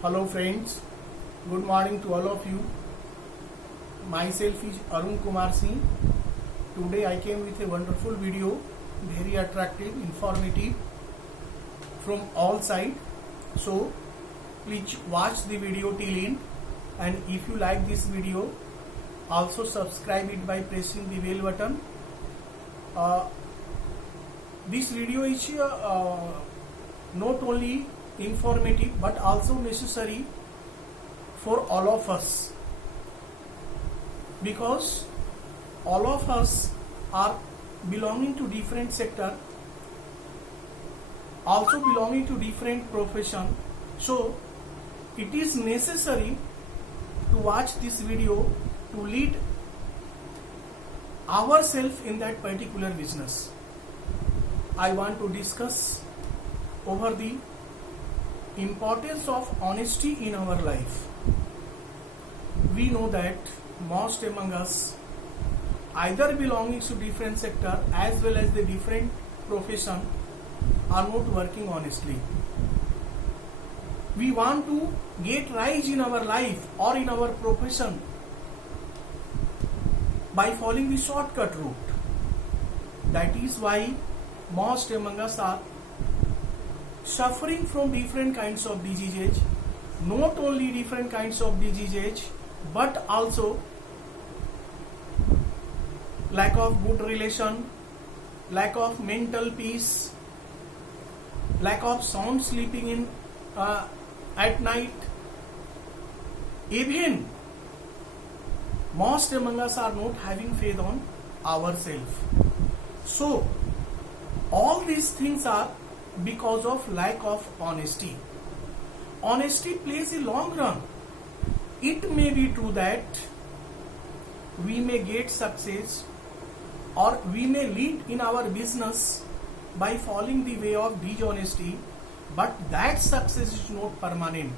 Hello friends, good morning to all of you. Myself is Arun Kumar Singh. Today I came with a wonderful video, very attractive, informative from all sides. So please watch the video till end, and if you like this video, also subscribe it by pressing the bell button. This video is not only informative but also necessary for all of us, because all of us are belonging to different sector, also belonging to different profession. So it is necessary to watch this video to lead ourselves in that particular business. I want to discuss over the importance of honesty in our life. We know that most among us either belonging to different sector as well as the different profession are not working honestly. We want to get rise in our life or in our profession by following the shortcut route. That is why most among us are suffering from different kinds of diseases, not only different kinds of diseases, but also lack of good relation, lack of mental peace, lack of sound sleeping in at night. Even most among us are not having faith on ourselves. So all these things are because of lack of honesty. Honesty plays a long run. It may be true that we may get success or we may lead in our business by following the way of dishonesty, but that success is not permanent.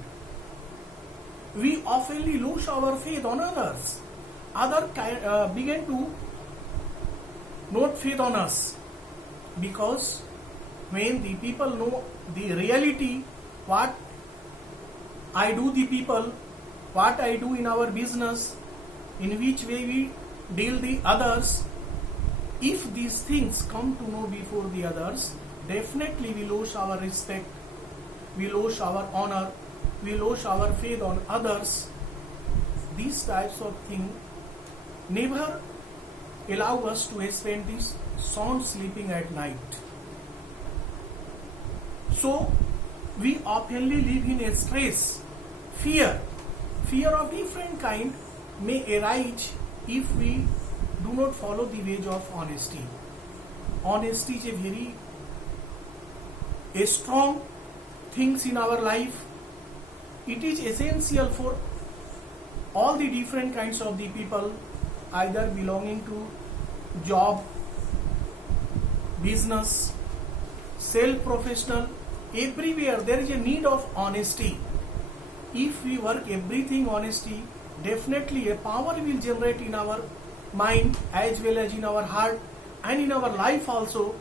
We oftenly lose our faith on others. Others begin to not faith on us, because when the people know the reality, what I do the people, what I do in our business, in which way we deal the others, if these things come to know before the others, definitely we lose our respect, we lose our honor, we lose our faith on others. These types of things never allow us to spend this sound sleeping at night. So we oftenly live in a stress, fear of different kind may arise if we do not follow the way of honesty. Honesty is a very strong things in our life. It is essential for all the different kinds of the people, either belonging to job, business, self-professional. Everywhere there is a need of honesty. If we work everything honesty, definitely a power will generate in our mind as well as in our heart and in our life also.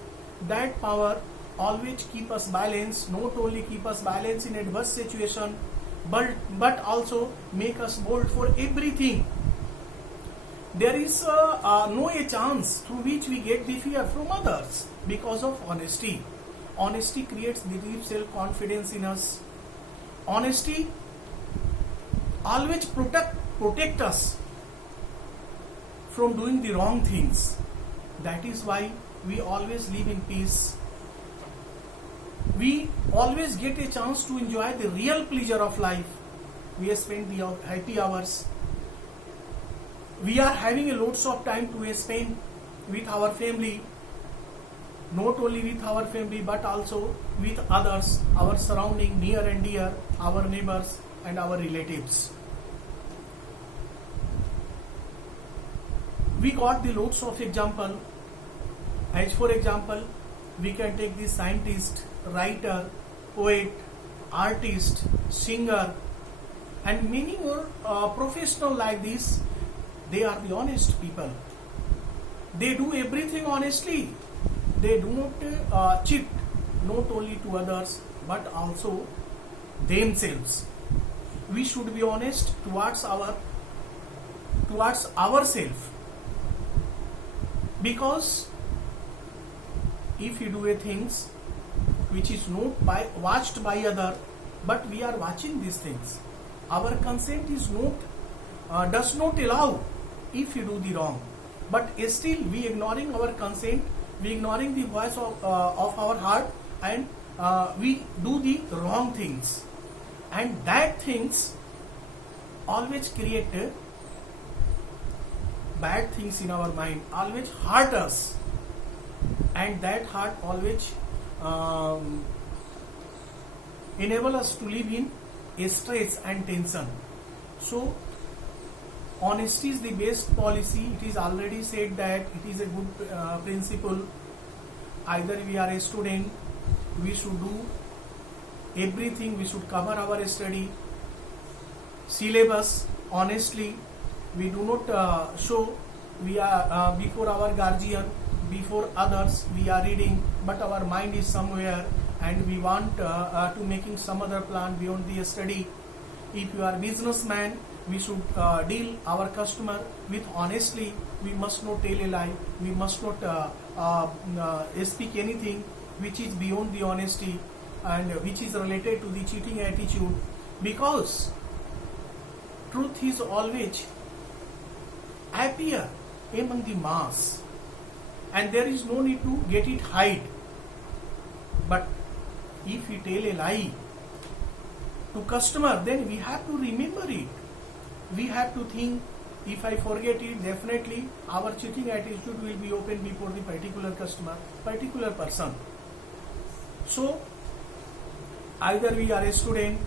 That power always keep us balanced, not only keep us balanced in adverse situation, but also make us bold for everything. There is no a chance through which we get the fear from others because of honesty. Honesty creates the deep self-confidence in us. Honesty always protect us from doing the wrong things. That is why we always live in peace. We always get a chance to enjoy the real pleasure of life. We spend the happy hours. We are having a lots of time to spend with our family. Not only with our family but also with others, our surrounding, near and dear, our neighbors and our relatives. We got the lots of example. As for example, we can take the scientist, writer, poet, artist, singer and many more professional like this. They are the honest people. They do everything honestly. They do not cheat, not only to others but also themselves. we should be honest towards ourselves, because if you do a things which is not watched by other, but we are watching these things, our consent is not does not allow if you do the wrong, but still we ignoring our consent, we ignoring the voice of our heart, and we do the wrong things, and that things always create bad things in our mind, always hurt us, and that heart always enable us to live in stress and tension. So honesty is the best policy. It is already said that it is a good principle. Either we are a student, we should do everything, we should cover our study syllabus honestly. We do not show we are before our guardian, before others we are reading, but our mind is somewhere and we want to making some other plan beyond the study. If you are businessman, we should deal our customer with honestly. We must not tell a lie, we must not speak anything which is beyond the honesty and which is related to the cheating attitude, because truth is always appear among the mass and there is no need to get it hide. But if we tell a lie to customer, then we have to remember it, we have to think, if I forget it, definitely our cheating attitude will be open before the particular customer, particular person. So either we are a student,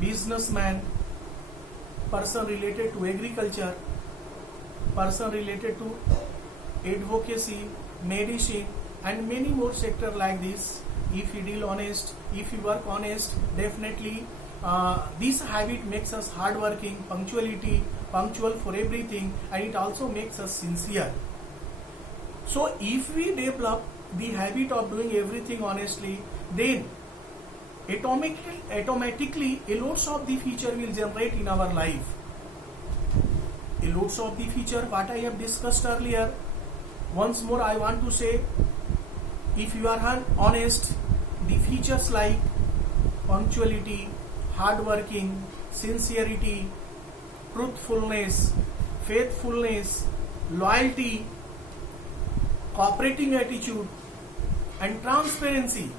businessman, person related to agriculture, person related to advocacy, medicine, and many more sectors like this. If you deal honest, if you work honest, definitely this habit makes us hardworking, punctual for everything, and it also makes us sincere. So if we develop the habit of doing everything honestly, then automatically a lots of the feature will generate in our life. A lots of the feature what I have discussed earlier. Once more I want to say, if you are honest, the features like punctuality, hardworking, sincerity, truthfulness, faithfulness, loyalty, cooperating attitude, and transparency,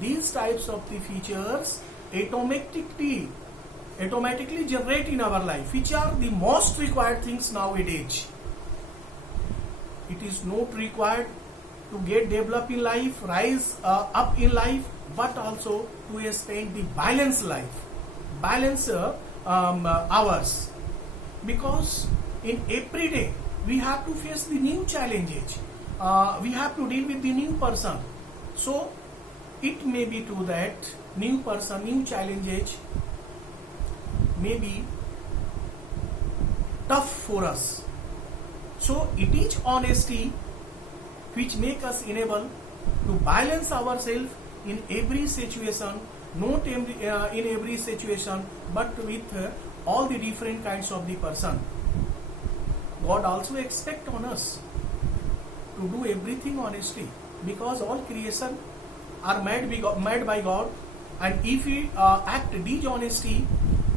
these types of the features automatically generate in our life, which are the most required things nowadays. It is not required to get developed in life, rise up in life, but also to spend the balanced life, balance hours, because in every day we have to face the new challenges, we have to deal with the new person. So it may be true that new person, new challenges may be tough for us. So it is honesty which make us enable to balance ourselves in every situation, not in every situation, but with all the different kinds of the person. God also expect on us to do everything honestly, because all creation are made by God, and if we act dishonesty,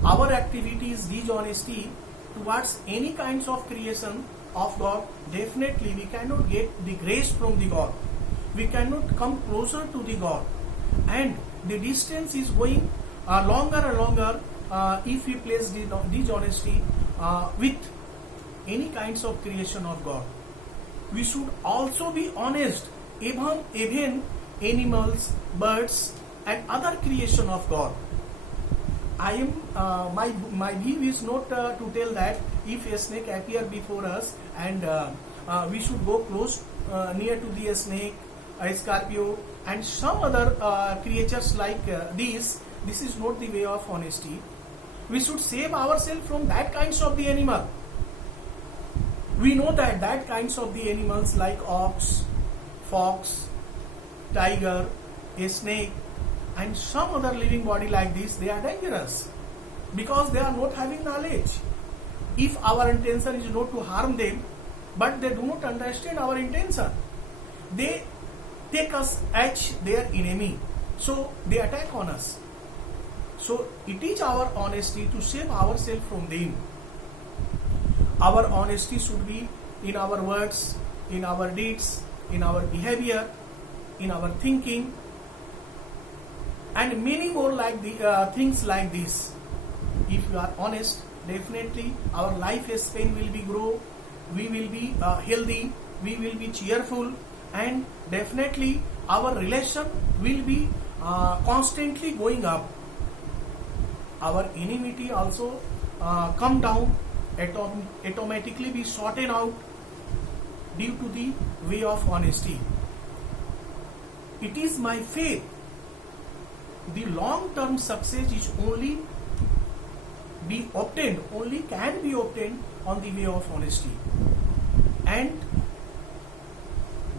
our activities dishonesty towards any kinds of creation of God, definitely we cannot get the grace from the God, we cannot come closer to the God, and the distance is going longer and longer if we place dishonesty with any kinds of creation of God. We should also be honest even animals, birds, and other creation of God. I am my view is not to tell that if a snake appear before us and we should go close near to the snake, a scorpio, and some other creatures like these. This is not the way of honesty. We should save ourselves from that kinds of the animal. We know that kinds of the animals like ox, fox, tiger, a snake, and some other living body like this, they are dangerous. because they are not having knowledge. If our intention is not to harm them, but they do not understand our intention, they take us as their enemy, so they attack on us. So it is our honesty to save ourselves from them. Our honesty should be in our words, in our deeds, in our behavior, in our thinking, and many more like the things like this. If you are honest, definitely our life span will be grow, we will be healthy, we will be cheerful, and definitely our relation will be constantly going up. Our enmity also come down, automatically be sorted out due to the way of honesty. It is my faith the long-term success is only can be obtained on the way of honesty, and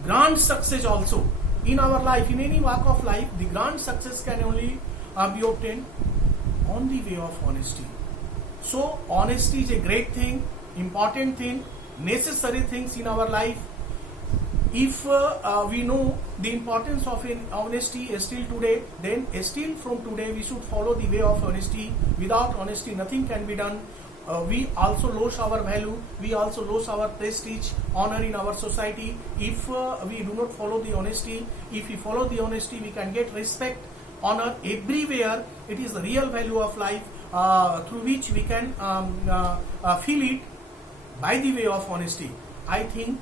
grand success also in our life, in any walk of life, the grand success can only be obtained on the way of honesty. So honesty is a great thing, important thing, necessary things in our life. If we know the importance of honesty still today, then still from today we should follow the way of honesty. Without honesty, nothing can be done. We also lose our value, we also lose our prestige, honor in our society. If we do not follow the honesty, if we follow the honesty, we can get respect, honor everywhere. It is the real value of life through which we can feel it by the way of honesty. I think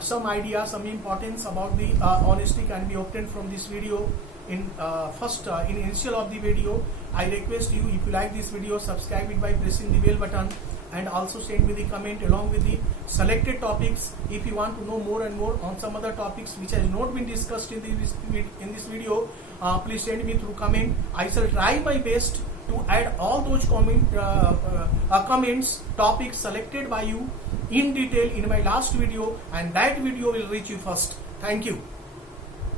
some idea, some importance about the honesty can be obtained from this video. In initial of the video, I request you, if you like this video, subscribe it by pressing the bell button, and also send me the comment along with the selected topics. If you want to know more and more on some other topics which has not been discussed in this video, please send me through comment. I shall try my best to add all those comments, topics selected by you in detail in my last video, and that video will reach you first. Thank you.